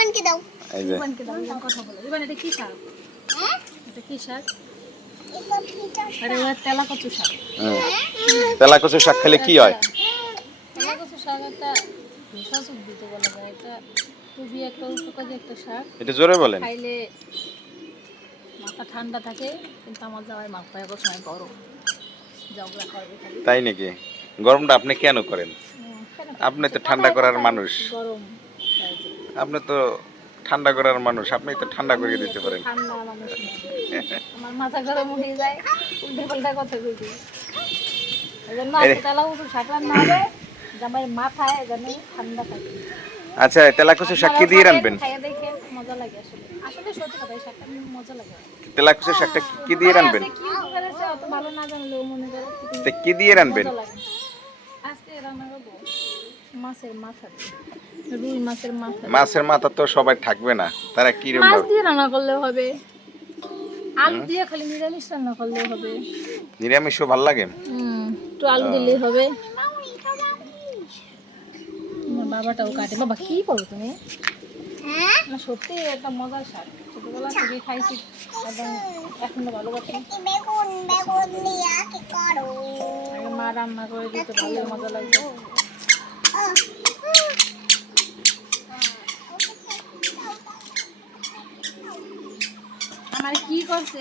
ইবানকে দাও। এই যে ইবানকে দাও, ইবান কথা বলো। ইবান এটা কি শাক? হ্যাঁ এটা কি শাক? এটা পিঠা আরে ওটা তেলা কচু শাক। তেলা কচু শাক খেলে কি হয়? তেলা কচু শাক একটা ভেষজ উদ্ভিদ বলা যায়। এটা খুবই একটা উপকারী একটা শাক। এটা জোরে বলেন। খাইলে মাথা ঠান্ডা থাকে, কিন্তু আমার যাওয়ার মাথা এখন সময় গরম, ঝগড়া করবে খালি। তাই নাকি? গরমটা আপনি কেন করেন? কেন আপনি তো করতেছে? ঠান্ডা কথায় করার কথায় মানুষ। গরম হয়ে যায়। আপনি তো ঠান্ডা করার মানুষ, আপনি তো ঠান্ডা আমি করিয়ে দিতে একটু পারেন। ঠান্ডা মানুষ না, আমার মাথা গরম হয়ে যায়, উল্টো পাল্টা কথা বলি। এই জন্য এই, আজকে তেলা কচু শাক রান্না হবে, জামাই মাথায় যেন ঠান্ডা থাকে। আচ্ছা তেলা কচু শাক কি আপনারাও দিয়ে খাবেন, রানবেন? খাইয়ে দেখেন, মজা লাগে আসলে। আসলে সত্যি কথা, এই শাকটা মজা লাগে। তেলা কচু শাকটা কি দিয়ে উপকার রানবেন? আছে, কি উপকার আছে অত ভালো না জানলেও মনে করো তা কি দিয়ে রানবেন? মজা লাগে। আজকে রান্না করবো মাছের মাথা দিয়ে, রুই মাছের মাথা দিয়ে। মাছের মাথা তো সবাই থাকবে না, তারা কি মাছ ভাবে? দিয়ে রান্না করলেও হবে, আলু দিয়ে খালি নিরামিষ রান্না করলেও হবে। নিরামিষও ভাল লাগে। একটু আলু দিলেই হবে। আমার বাবাটাও কাটে। বাবা কি করো তুমি? হ্যাঁ না সত্যি একটা মজার শাক, ছোটবেলা থেকে খাইছি এবং এখনো ভালোবাসি। বেগুন বেগুন দিয়া কি করো আগে মা রান্না করে দিতে ভালো মজা লাগতো। আমার কি করছে